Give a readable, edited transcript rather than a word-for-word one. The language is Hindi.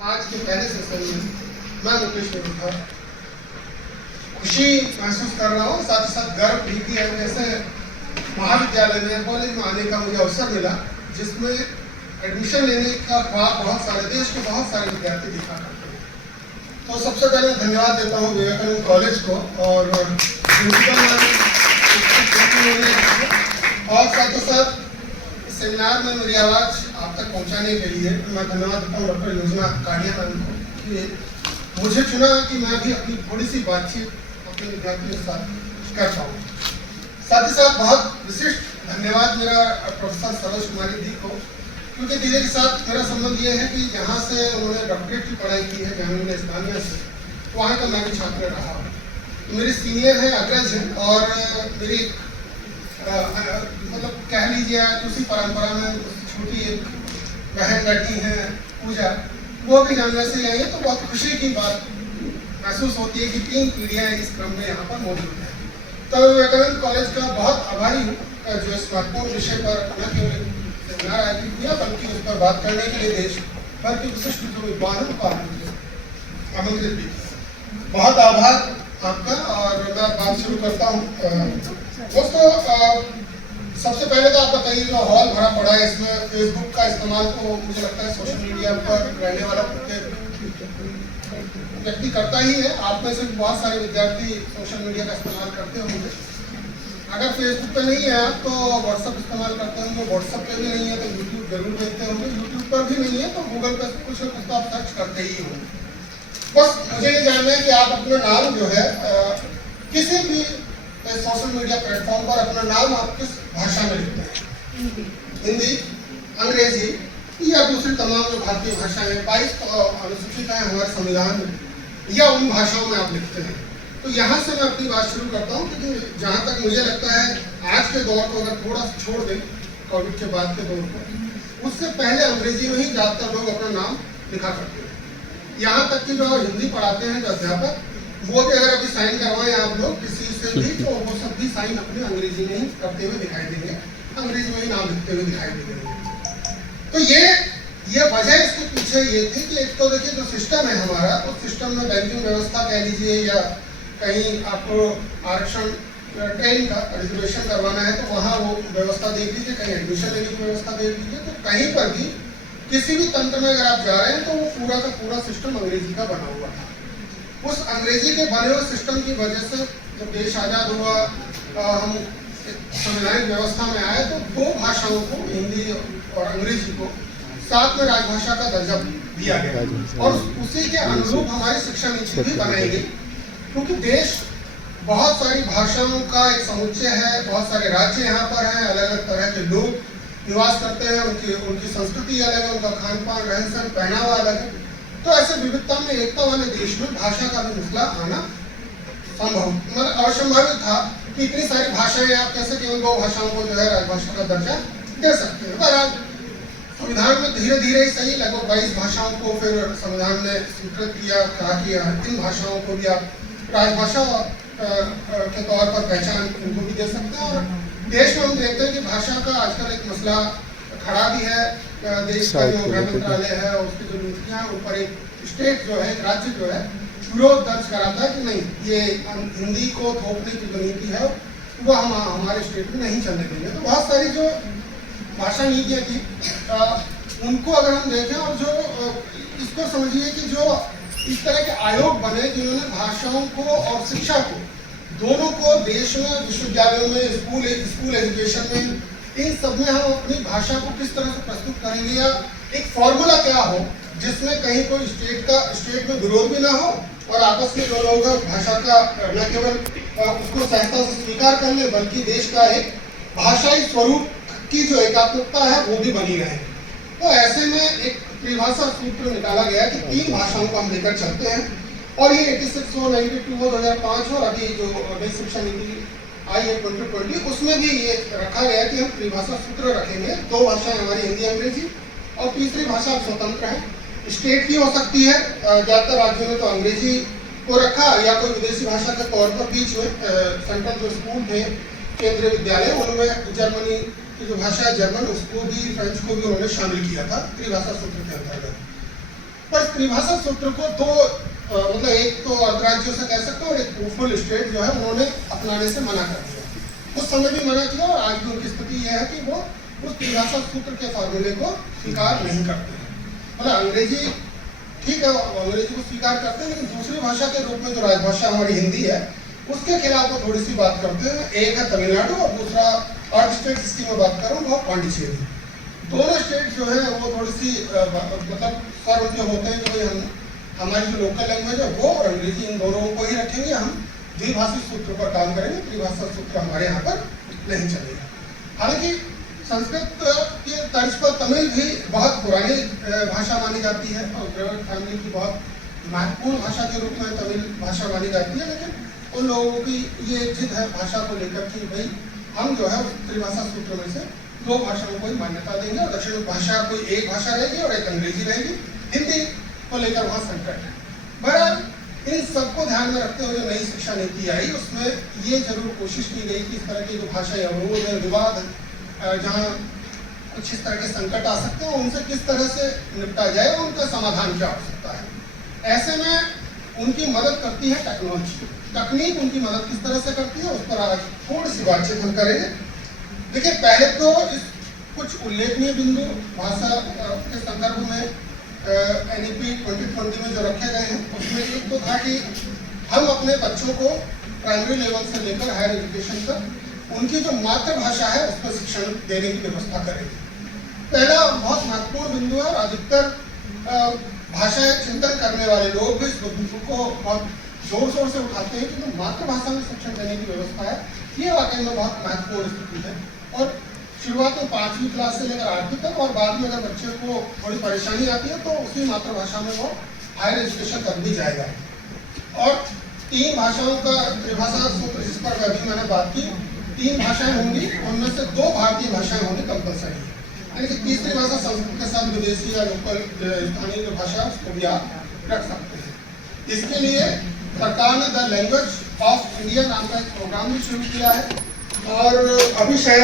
आज के पहले सेशन में मैं मुकेश मेहता खुशी महसूस कर रहा हूँ, साथ ही साथ गर्व भी कि ऐसे महाविद्यालय में कॉलेज में आने का मुझे अवसर मिला जिसमें एडमिशन लेने का ख्वाब बहुत सारे देश के बहुत सारे विद्यार्थी दिखा करते हैं। तो सबसे पहले धन्यवाद देता हूँ विवेकानंद कॉलेज को और साथ ही साथ सेमिनार में मेरी आवाज़ आप तक पहुंचाने के लिए मैं धन्यवाद देता हूँ डॉक्टर योजना कालिया मैम को कि मुझे चुना कि मैं भी अपनी थोड़ी सी बातचीत अपने विद्यार्थियों के साथ कर पाऊँ। साथ ही साथ बहुत विशिष्ट धन्यवाद मेरा प्रोफेसर सरोज कुमारी दी को, क्योंकि दीदी के साथ मेरा संबंध ये है कि जहाँ से उन्होंने डॉक्टरेट की पढ़ाई की है जामिया इस्लामिया से, वहाँ का मैं भी छात्र रहा हूँ। तो मेरी सीनियर है, अग्रज है और मेरी मतलब कह लीजिए उसी परंपरा में छोटी एक बहन बैठी है पूजा, वो भी जामिया से आई है। तो बहुत खुशी की बात महसूस होती है कि 3 पीढ़ियाँ इस क्रम में यहाँ पर मौजूद हैं। तो विवेकानंद कॉलेज का बहुत आभारी हूँ जो इस महत्वपूर्ण विषय पर न केवल सेमिनार आयोजित किया बल्कि उस पर बात करने के लिए देश भर के विशिष्ट जो विद्वानों को आमंत्रित भी। बहुत आभार आपका और मैं बात शुरू करता हूँ। दोस्तों, सबसे पहले तो आप बताइए जो हॉल भरा पड़ा है इसमें फेसबुक का इस्तेमाल तो मुझे लगता है सोशल मीडिया पर रहने वाला व्यक्ति करता ही है। आप में से बहुत सारे विद्यार्थी सोशल मीडिया का इस्तेमाल करते होंगे। अगर फेसबुक पे नहीं है आप तो व्हाट्सअप इस्तेमाल करते होंगे, व्हाट्सअप पे भी नहीं है तो यूट्यूब जरूर देखते होंगे, यूट्यूब पर भी नहीं है तो गूगल पर कुछ न कुछ तो आप सर्च करते ही होंगे। बस मुझे ये जानना है कि आप अपना नाम जो है किसी भी सोशल मीडिया प्लेटफॉर्म पर अपना नाम आप किस भाषा में लिखते हैं? हिंदी, अंग्रेजी या दूसरी तमाम जो भारतीय भाषाएं 22 अनुसूचित है हमारे संविधान में, या उन भाषाओं में आप लिखते हैं? तो यहाँ से मैं अपनी बात शुरू करता हूँ क्योंकि जहाँ तक मुझे लगता है आज के दौर को अगर थोड़ा छोड़ दें कोविड के बाद के दौर को, उससे पहले अंग्रेजी में ही ज़्यादातर लोग अपना नाम लिखा करते हैं। यहाँ तक कि जो हिंदी पढ़ाते हैं जो अध्यापक, वो भी अगर अभी साइन करवाएं आप लोग किसी से भी तो वो सब भी साइन अपने अंग्रेजी में ही करते हुए दिखाई देंगे, अंग्रेजी में ही नाम लिखते हुए दिखाई देंगे। तो ये वजह इसके पीछे ये थी कि एक तो देखिए जो सिस्टम है हमारा, उस सिस्टम में बैंकिंग व्यवस्था कह लीजिए या कहीं आपको आरक्षण ट्रेन का रिजर्वेशन करवाना है तो वहाँ वो व्यवस्था देख लीजिए, कहीं एडमिशन लेने की व्यवस्था देख लीजिए, तो कहीं पर भी किसी भी तंत्र में अगर आप जा रहे हैं तो वो पूरा का पूरा सिस्टम अंग्रेजी का बना हुआ था। उस अंग्रेजी के बने हुए सिस्टम की वजह से जब देश आज़ाद हुआ, हम संवैधानिक व्यवस्था में आए तो 2 भाषाओं को, हिंदी और अंग्रेजी को साथ में राजभाषा का दर्जा दिया गया और उसी के अनुरूप हमारी शिक्षा नीति भी बनाई गई। क्योंकि देश बहुत सारी भाषाओं का एक समुच्चय है, बहुत सारे राज्य यहाँ पर हैं, अलग अलग तरह के लोग निवास करते हैं, उनकी संस्कृति अलग है, उनका खान पान रहन सहन पहनावा अलग है। तो ऐसे विविधता में एकता वाले देश में भाषा का भी मसला आना संभव मतलब असंभावित था कि इतनी सारी भाषाएं आप कैसे केवल 2 भाषाओं को जो है राजभाषा का दर्जा दे सकते हैं। पर आज संविधान में धीरे धीरे ही सही लगभग 22 भाषाओं को फिर संविधान ने स्वीकृत किया, कहा कि 3 भाषाओं को भी आप राजभाषा के तौर पर पहचान उनको भी दे सकते हैं। और देश में हम देखते हैं कि भाषा का आजकल एक मसला खड़ा भी है। देश का जो गृह मंत्रालय है और उसकी जो नीतियाँ उन पर एक स्टेट जो है, राज्य जो है विरोध दर्ज कराता है कि नहीं, ये हिंदी को थोपने की जो नीति है वो हम हमारे स्टेट में नहीं चलने देंगे। तो बहुत सारी जो भाषा नीतियाँ थी उनको अगर हम देखें और जो इसको समझिए कि जो इस तरह के आयोग बने जिन्होंने भाषाओं को और शिक्षा को दोनों को देश में विश्वविद्यालयों में स्कूल एजुकेशन में इन सब में हम अपनी भाषा को किस तरह से प्रस्तुत करेंगे या एक फॉर्मूला क्या हो जिसमें कहीं कोई स्टेट में विरोध भी ना हो और आपस में जो लोग भाषा का न केवल उसको सहजता से स्वीकार कर ले बल्कि देश का एक भाषाई स्वरूप की जो एकात्मकता है वो भी बनी रहे। तो ऐसे में एक परिभाषा सूत्र निकाला गया कि 3 भाषाओं को हम लेकर चलते हैं और ये 86 और 92 2005 और अभी जो नई शिक्षा नीति आई है 2020 उसमें भी ये रखा गया कि हम परिभाषा सूत्र रखेंगे। 2 भाषाएं हमारी हिंदी अंग्रेजी और तीसरी भाषा स्वतंत्र है, स्टेट की हो सकती है। ज़्यादातर राज्यों में तो अंग्रेजी को रखा या कोई विदेशी भाषा के तौर पर बीच में सेंट्रल जो स्कूल थे केंद्रीय विद्यालय उनमें जर्मनी की जो भाषा है जर्मन उसको भी फ्रेंच को भी उन्होंने शामिल किया था त्रिभाषा सूत्र के अंतर्गत। पर त्रिभाषा सूत्र को दो मतलब एक तो अंतर्राज्यों से कह सकते हो और एक पोस्टल स्टेट जो है उन्होंने अपनाने से मना कर दिया। उस समय भी मना किया और आज भी उनकी स्थिति यह है कि वो उस त्रिभाषा सूत्र के फॉर्मूले को स्वीकार नहीं करते हैं। मतलब अंग्रेजी ठीक है, अंग्रेजी को स्वीकार करते हैं, लेकिन दूसरी भाषा के रूप में जो राजभाषा हमारी हिंदी है उसके खिलाफ वो थोड़ी सी बात करते हैं। एक है तमिलनाडु और दूसरा और स्टेट जिसकी मैं बात कर रहा हूँ वो पांडिचेरी। दोनों स्टेट जो है वो थोड़ी सी मतलब स्वर उनके होते हैं कि भाई हम हमारी जो लोकल लैंग्वेज है वो और अंग्रेजी इन दोनों को ही रखेंगे, हम द्विभाषी सूत्र पर काम करेंगे, त्रिभाषा सूत्र हमारे यहाँ पर नहीं चलेगा। हालांकि संस्कृत के तर्ज पर तमिल भी बहुत पुरानी भाषा मानी जाती है और द्रविड़ फैमिली की बहुत महत्वपूर्ण भाषा के रूप में तमिल भाषा मानी जाती है, लेकिन उन लोगों की ये जिद है भाषा को लेकर कि भाई हम जो है त्रिभाषा सूत्र में से दो भाषाओं को ही मान्यता देंगे और दक्षिण भाषा कोई एक भाषा रहेगी और एक अंग्रेजी रहेगी। हिंदी को लेकर वहाँ संकट है। बहरहाल इन सबको ध्यान में रखते हुए नई शिक्षा नीति आई, उसमें ये जरूर कोशिश की गई कि इस तरह की जो भाषाई अवरोध है, विवाद जहाँ कुछ इस तरह के संकट आ सकते हैं उनसे किस तरह से निपटा जाए, उनका समाधान क्या हो सकता है। ऐसे में उनकी मदद करती है टेक्नोलॉजी, तकनीक उनकी मदद किस तरह से करती है उस पर आज थोड़ी सी बातचीत हम करेंगे। देखिए पहले तो इस कुछ उल्लेखनीय बिंदु भाषा के संदर्भ में NEP 2020 में जो रखे गए हैं उसमें एक तो था कि हम अपने बच्चों को प्राइमरी लेवल से लेकर हायर एजुकेशन तक उनकी जो मातृभाषा है उस पर शिक्षण देने की व्यवस्था करेंगे। पहला बहुत महत्वपूर्ण बिंदु है और अधिकतर भाषा चिंतन करने वाले लोग भी इस बिंदु को बहुत जोर शोर से उठाते हैं कि मातृभाषा में शिक्षण देने की व्यवस्था है, ये वाकई में बहुत महत्वपूर्ण स्थिति है। और शुरुआत में 5वीं क्लास से लेकर 8वीं तक और बाद में अगर बच्चे को थोड़ी परेशानी आती है तो उसी मातृभाषा में वो हायर एजुकेशन कर भी जाएगा। और 3 भाषाओं का त्रिभाषा सूत्र जिस पर अभी मैंने बात की, 3 भाषाएं होंगी, उनमें से 2 भारतीय भाषाएं होनी कंपलसरी है, यानी कि तीसरी भाषा संस्कृत के साथ विदेशी या लोकल स्थानीय जो भाषा उसको भी आप रख सकते हैं। इसके लिए सरकार ने द लैंग्वेज ऑफ इंडिया नाम का एक प्रोग्राम भी शुरू किया है और अभी शायद